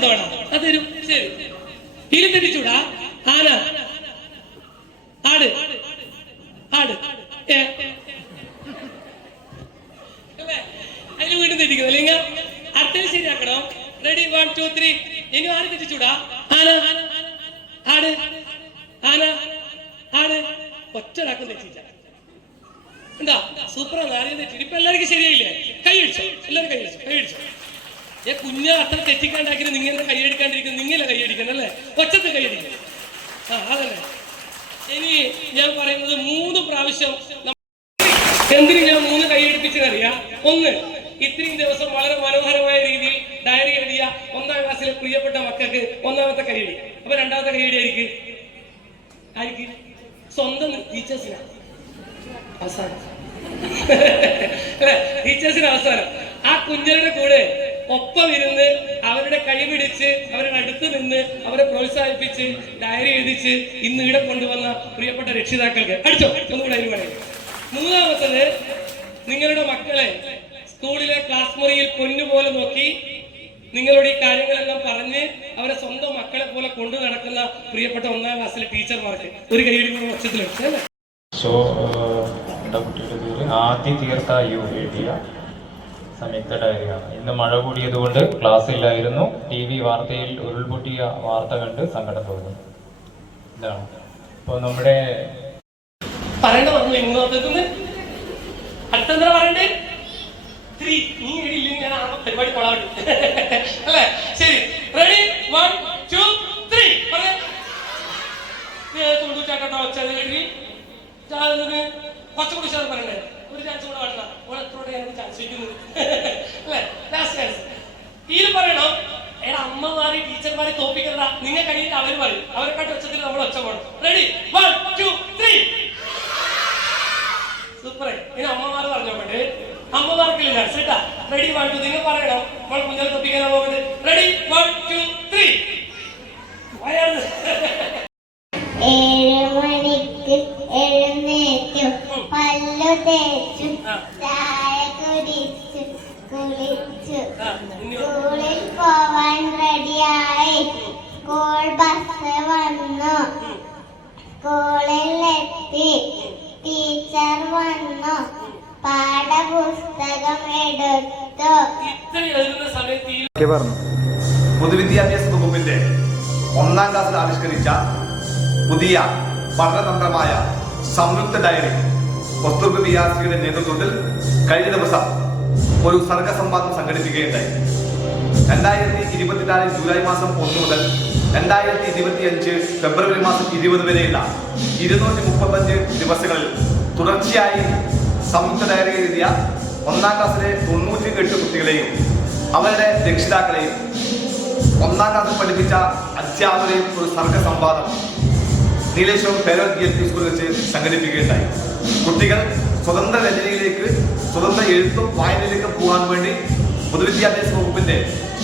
കൂടെ വേണം. അത് തരും. ശരി. ഇനി തെറ്റിച്ചൂടാ ആന ആട്. ആട്? അതിന് വീണ്ടും തെറ്റിക്കുന്നു. അല്ലെങ്കിൽ അടുത്തത് ശരിയാക്കണം? റെഡി വൺ ടു ത്രീ ഇനി ആര് തെറ്റിച്ചൂടാ ആന ആട്. ആന ആട്. ഒറ്റടാക്കം തെറ്റിച്ച എന്താ സൂപ്പറാണ്. ആരെയും തെറ്റി ഇപ്പൊ എല്ലാവർക്കും ശരിയായില്ലേ? കൈ അടിച്ചു എല്ലാവരും കൈ അടിച്ചു കൈ അടിച്ചോ ഏ കുഞ്ഞ അത്ര തെറ്റിക്കാണ്ടാക്കിയത് നിങ്ങളുടെ കൈ അടിക്കാണ്ടിരിക്കുന്നു നിങ്ങളെ കൈ അടിക്കണം അല്ലേ? ഒച്ചത്തെ കൈ അടിക്കണം ആ അതല്ലേ. ഇനി ഞാൻ പറയുന്നത് മൂന്ന് പ്രാവശ്യം എന്തിനു ഞാൻ മൂന്ന് കൈയടിപ്പിച്ചതറിയാം? ഒന്ന് ഇത്രയും ദിവസം വളരെ മനോഹരമായ രീതിയിൽ ഡയറി എഴുതിയ ഒന്നാം ക്ലാസ്സിലെ പ്രിയപ്പെട്ട മക്കൾക്ക് ഒന്നാമത്തെ കൈയടി. അപ്പൊ രണ്ടാമത്തെ കൈയടി ആയിരിക്കും ആയിരിക്കും സ്വന്തം ടീച്ചേഴ്സിനാണ് അവസാനം. ടീച്ചേഴ്സിന് അവസാനം. ആ കുഞ്ഞുങ്ങളുടെ കൂടെ ഒപ്പം ഇരുന്ന് അവരുടെ കൈ പിടിച്ച് അവരുടെ അടുത്ത് നിന്ന് അവരെ പ്രോത്സാഹിപ്പിച്ച് ഡയറി എഴുതിച്ച് ഇന്ന് ഇവിടെ കൊണ്ടുവന്ന പ്രിയപ്പെട്ട രക്ഷിതാക്കൾക്ക്. അടിച്ചോ ഒന്നുകൂടെ പറയും. മൂന്നാമത്തത് നിങ്ങളുടെ മക്കളെ സ്കൂളിലെ ക്ലാസ് മുറിയിൽ പൊന്നുപോലെ നോക്കി നിങ്ങളുടെ ഈ കാര്യങ്ങളെല്ലാം പറഞ്ഞ് അവരെ സ്വന്തം മക്കളെ പോലെ കൊണ്ടു നടക്കുന്ന പ്രിയപ്പെട്ട ഒന്നാം ക്ലാസ്സിലെ ടീച്ചർമാർക്ക് ഒരു കൈയടി വർഷത്തിലുണ്ട് അല്ലേ? സോ കുട്ടിയുടെ പേര് ആദ്യ തീർത്ഥ യു എഴുതിയ സംയുക്ത ഡയറിയാണ് ഇന്ന് മഴ കൂടിയതുകൊണ്ട് ക്ലാസ് ഇല്ലായിരുന്നു ടി വി വാർത്തയിൽ ഉരുൾപൊട്ടിയ വാർത്ത കണ്ട് സങ്കടം തോന്നി. ഇതാണ്. അപ്പോൾ നമ്മുടെ പറയണ്ട പറഞ്ഞു ത്രീ. നീ ഞാൻ പരിപാടി കൊളാവിട്ടു അല്ലേ? ശരി. റെഡി കുറച്ചുകൂടി ഉഷാറ് പറയണ്ടേ? ഒരു ചാൻസ് കൂടെ വേണ്ട ഓളെ എത്രയോടെ ഞാൻ ചാൻസ് വയ്ക്കുന്നു അല്ലേ? ലാസ്റ്റ് ചാൻസ് ഇതിൽ പറയണം? എടാ അമ്മമാരെ ടീച്ചർമാരെ തോപ്പിക്കണ്ട നിങ്ങൾ കഴിഞ്ഞിട്ട് അവർ പറയും. അവരെക്കാട്ട് ഒച്ചത്തിൽ നമ്മൾ ഒച്ച പോകണം ready one two three super ഇനി അമ്മമാർ പറഞ്ഞോട്ടെ അമ്മമാർക്കില്ല കേട്ടാ. റെഡി വൺ ടു നിങ്ങൾ പറയണം? നമ്മൾ കുഞ്ഞിനെ തേച്ചു ആ. ചായ കുടിച്ചു കുളിച്ചു. സ്കൂളിൽ പോവാൻ റെഡിയായി. സ്കൂൾ ബസ് വന്നു. സ്കൂളിലെത്തി ടീച്ചർ വന്നു. പാഠപുസ്തകം എടുത്തു. പൊതുവിദ്യാഭ്യാസ വകുപ്പിന്റെ ഒന്നാം ക്ലാസ്സിൽ ആവിഷ്കരിച്ച പുതിയ പഠനതന്ത്രമായ സംയുക്ത ഡയറി കസ്തൂർബ വിയാസിയുടെ നേതൃത്വത്തിൽ കഴിഞ്ഞ ദിവസം ഒരു സർഗസംവാദം സംഘടിപ്പിക്കുകയുണ്ടായി. രണ്ടായിരത്തി ഇരുപത്തിനാല് ജൂലൈ മാസം ഒന്ന് മുതൽ രണ്ടായിരത്തി ഇരുപത്തി അഞ്ച് ഫെബ്രുവരി മാസം ഇരുപത് വരെയുള്ള ഇരുന്നൂറ്റി മുപ്പത്തഞ്ച് ദിവസങ്ങളിൽ തുടർച്ചയായി സംയുക്ത ഡയറി എഴുതിയ ഒന്നാം ക്ലാസ്സിലെ തൊണ്ണൂറ്റി എട്ട് കുട്ടികളെയും അവരുടെ രക്ഷിതാക്കളെയും ഒന്നാം ക്ലാസ്സിൽ പഠിപ്പിച്ച അധ്യാപകരെയും ഒരു സർഗ സംവാദം നീലേശ്വരം പേരോ എൽ സ്കൂളിൽ വെച്ച് സംഘടിപ്പിക്കുകയുണ്ടായി. കുട്ടികൾ സ്വതന്ത്ര രചനയിലേക്ക് സ്വതന്ത്ര എഴുത്തും വായനയിലേക്ക് പോകാൻ വേണ്ടി പൊതുവിദ്യാഭ്യാസ വകുപ്പിന്റെ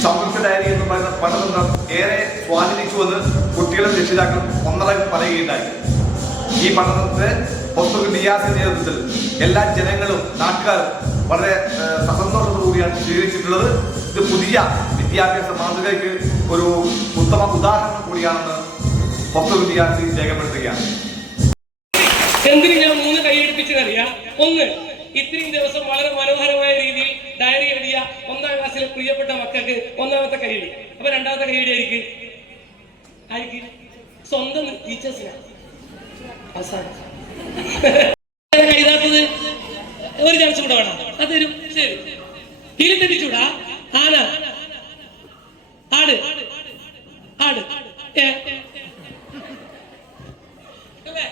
സംയുക്ത ഡയറി എന്ന് പറയുന്ന പഠനം ഏറെ സ്വാധീനിച്ചുവെന്ന് കുട്ടികളും രക്ഷിതാക്കളും ഒന്നറായി പറയുകയുണ്ടായി. ഈ പഠനത്തെ പുസ്തക നിയാസിന്റെ നേതൃത്വത്തിൽ എല്ലാ ജനങ്ങളും നാട്ടുകാരും വളരെ സസന്തോഷത്തോടുകൂടിയാണ് സ്വീകരിച്ചിട്ടുള്ളത്. ഇത് പുതിയ വിദ്യാഭ്യാസ മാതൃകയ്ക്ക് ഒരു ഉത്തമ ഉദാഹരണം കൂടിയാണെന്ന് പുസ്തക വിദ്യാർത്ഥി രേഖപ്പെടുത്തുകയാണ് എന്തിന് ഞാൻ മൂന്ന് കൈയടിപ്പിച്ചതറിയാം ഒന്ന് ഇത്രയും ദിവസം വളരെ മനോഹരമായ രീതിയിൽ ഡയറി എഴുതിയ ഒന്നാം ക്ലാസ്സിലെ പ്രിയപ്പെട്ട മക്കൾക്ക് ഒന്നാമത്തെ കൈയടി അപ്പൊ രണ്ടാമത്തെ കൈയടി ആയിരിക്കും ആയിരിക്കും സ്വന്തം ടീച്ചേഴ്സിനാണ് അവസാനം. ഒരു ചാൻസ് കൂടെ വേണം അത് തരും ശരി ഇനി തെറ്റിച്ചൂടാ ആന ആട് ആട് ഏ അല്ലേ?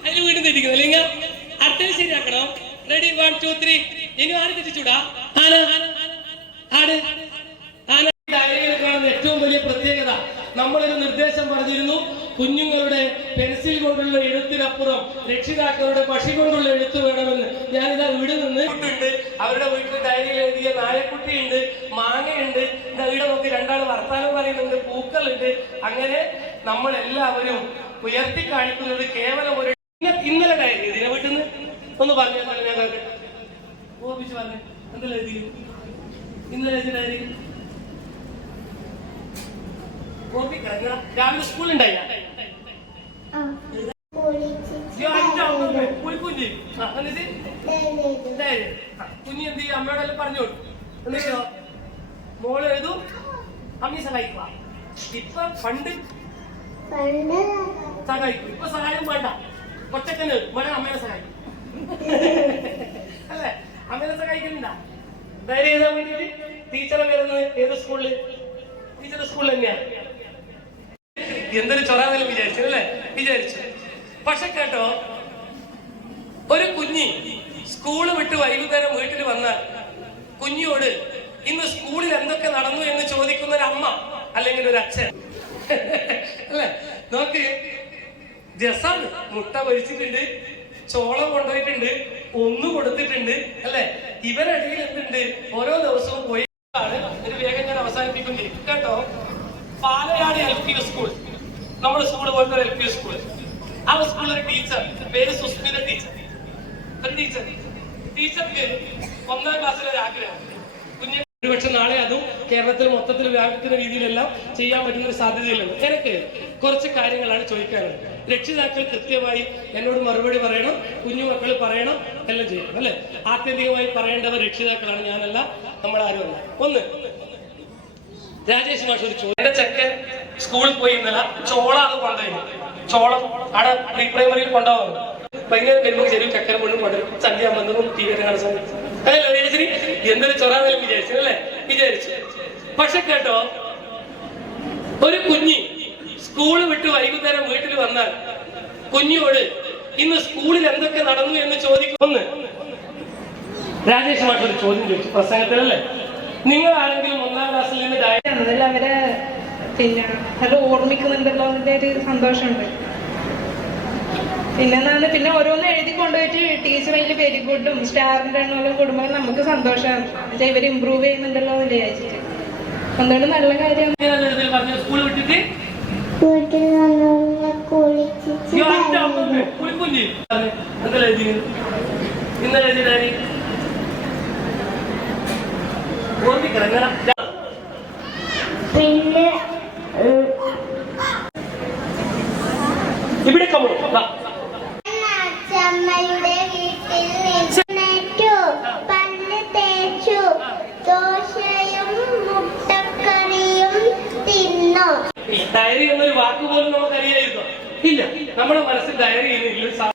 അതിന് വീണ്ടും തെറ്റിക്കുന്നു അല്ലെങ്കിൽ അടുത്തത് റെഡി വൺ ടു ത്രീ ഇനി ആര് തിരിച്ചൂടാ ഏറ്റവും വലിയ പ്രത്യേകത. നമ്മളൊരു നിർദ്ദേശം പറഞ്ഞിരുന്നു. കുഞ്ഞുങ്ങളുടെ പെൻസിൽ കൊണ്ടുള്ള എഴുത്തിനപ്പുറം രക്ഷിതാക്കളുടെ പശി കൊണ്ടുള്ള എഴുത്ത് വേണമെന്ന്. ഞാനിതാ വീട് നിന്ന് ഉണ്ട്. അവരുടെ വീട്ടിൽ ഡയറിയിൽ എഴുതിയ നായക്കുട്ടിയുണ്ട് മാങ്ങയുണ്ട്. ഇവിടെ നോക്കി രണ്ടാൾ വർത്താനം പറയുന്നുണ്ട് പൂക്കളുണ്ട്. അങ്ങനെ നമ്മളെല്ലാവരും ഉയർത്തി കാണിക്കുന്നത് കേവലം ഒരു ഇന്ന- ഇന്നലെ ഡയറി എഴുതിയ വീട്ടിൽ നിന്ന് ഒന്ന് പറഞ്ഞു ഞാൻ കേൾക്കട്ടെ. ഓപിച്ച് പറഞ്ഞു. എന്തെല്ലാം എഴുതി? ഇന്നലെ ഓർമ്മിക്കണം. രാവിലെ സ്കൂളുണ്ടായി കുഞ്ഞി. എന്ത് ചെയ്യും? അമ്മയോടെല്ലാം പറഞ്ഞോളൂ എന്നിട്ടോ മോൾ എഴുതും. അമ്മി സഹായിക്കുക. ഇപ്പൊ പണ്ട് പണ്ട് സഹായിക്കും. ഇപ്പൊ സഹായം വേണ്ട. കൊച്ചക്കന് മോനെ അമ്മയെ സഹായിക്കും. ധൈര്യം എഴുതാൻ വേണ്ടിട്ട് ടീച്ചറെ വരുന്നത് ഏത് സ്കൂളിൽ? ടീച്ചറുടെ സ്കൂളിൽ തന്നെയാണ് എന്തൊരു ചൊറാന്നെല്ലാം വിചാരിച്ചു അല്ലേ? വിചാരിച്ചു. പക്ഷെ കേട്ടോ ഒരു കുഞ്ഞി സ്കൂൾ വിട്ട് വൈകുന്നേരം വീട്ടിൽ വന്നാൽ കുഞ്ഞിയോട് ഇന്ന് സ്കൂളിൽ എന്തൊക്കെ നടന്നു എന്ന് ചോദിക്കുന്ന ഒരു അമ്മ അല്ലെങ്കിൽ ഒരു അച്ഛൻ. അല്ലേ? നോക്ക് ജസാണ് മുട്ട പൊരിച്ചിട്ടുണ്ട്. ചോളം കൊണ്ടുപോയിട്ടുണ്ട് ഒന്ന് കൊടുത്തിട്ടുണ്ട് അല്ലെ? ഇവരിടയിൽ എന്തുണ്ട്? ഓരോ ദിവസവും പോയി വേഗം ഞാൻ അവസാനിപ്പിക്കുന്നില്ല കേട്ടോ. പാലയാട് എൽ പി സ്കൂൾ നമ്മുടെ സ്കൂൾ പോലത്തെ എൽ പി സ്കൂൾ ആ സ്കൂളിലെ ടീച്ചർ പേര് സുസ്മിത ടീച്ചർ ടീച്ചർ ടീച്ചർക്ക് ഒന്നാം ക്ലാസ്സിലെ ഒരു ആഗ്രഹം. ഒരുപക്ഷെ നാളെ അതും കേരളത്തിൽ മൊത്തത്തിൽ വ്യാപിക്കുന്ന രീതിയിലെല്ലാം ചെയ്യാൻ പറ്റുന്ന ഒരു സാധ്യതയിലുണ്ട്. എനിക്ക് കുറച്ച് കാര്യങ്ങളാണ് ചോദിക്കാനുള്ളത്. രക്ഷിതാക്കൾ കൃത്യമായി എന്നോട് മറുപടി പറയണം കുഞ്ഞു മക്കൾ പറയണം എല്ലാം ചെയ്യണം അല്ലെ? ആത്യന്തികമായി പറയേണ്ടവർ രക്ഷിതാക്കളാണ് ഞാനല്ല നമ്മൾ ആരും അല്ല ഒന്ന് രാജേഷ് മാഷ് ഒരു ചോദ്യം. എന്റെ സ്കൂളിൽ പോയി ഇന്നലെ അത് കൊണ്ടുപോയി ചോളം അവിടെ പ്രീ പ്രൈമറിയിൽ കൊണ്ടുപോകുന്നു. ഭയങ്കര പെരുമ്പോൾ ചക്കര മുഴുവൻ കൊണ്ടുവരും സന്ധ്യ വന്നതും തീരെ കാണാൻ എന്തൊരു ചൊറാന്നല്ലേ വിചാരിച്ചു അല്ലേ? വിചാരിച്ചു. പക്ഷെ കേട്ടോ ഒരു കുഞ്ഞി സ്കൂൾ വിട്ട് വൈകുന്നേരം വീട്ടിൽ വന്നാൽ കുഞ്ഞോട് ഇന്ന് സ്കൂളിൽ എന്തൊക്കെ നടന്നു എന്ന് ചോദിക്കുമെന്ന് രാജേഷ് മാഷ് ഒരു ചോദ്യം ചോദിച്ചു. പ്രസംഗത്തിലല്ലേ? നിങ്ങളാണെങ്കിലും ഒന്നാം ക്ലാസ്സിൽ നിന്ന് അവരെ പിന്നെ അത് ഓർമ്മിക്കുന്നുണ്ടല്ലോ അതിന്റെ ഒരു സന്തോഷമുണ്ട്. പിന്നെ എന്നാണ് പിന്നെ ഓരോന്ന് എഴുതി കൊണ്ടുപോയിട്ട് ടീച്ചർ അതിൽ വെരി ഗുഡും സ്റ്റാറിന്റെ എണ്ണമെല്ലാം കൂടുമ്പോൾ നമുക്ക് സന്തോഷമാണ്. എന്നുവെച്ചാൽ ഇവർ ഇമ്പ്രൂവ് ചെയ്യുന്നുണ്ടല്ലോ എന്ന് വിചാരിച്ചിട്ട്. അതുകൊണ്ട് നല്ല കാര്യമാണ്. സ്കൂൾ വിട്ടിട്ട് വീട്ടിൽ വന്ന് കുളിച്ചിട്ട് കുളിക്കുഞ്ഞി ഇന്നലെ ഡയറി ഓർമ്മിക്കണം ഡയറി എന്നൊരു വാക്ക് പോലും നമുക്കറിയായിരുന്നു ഇല്ല നമ്മുടെ മനസ്സിൽ ഡയറി ഇല്ല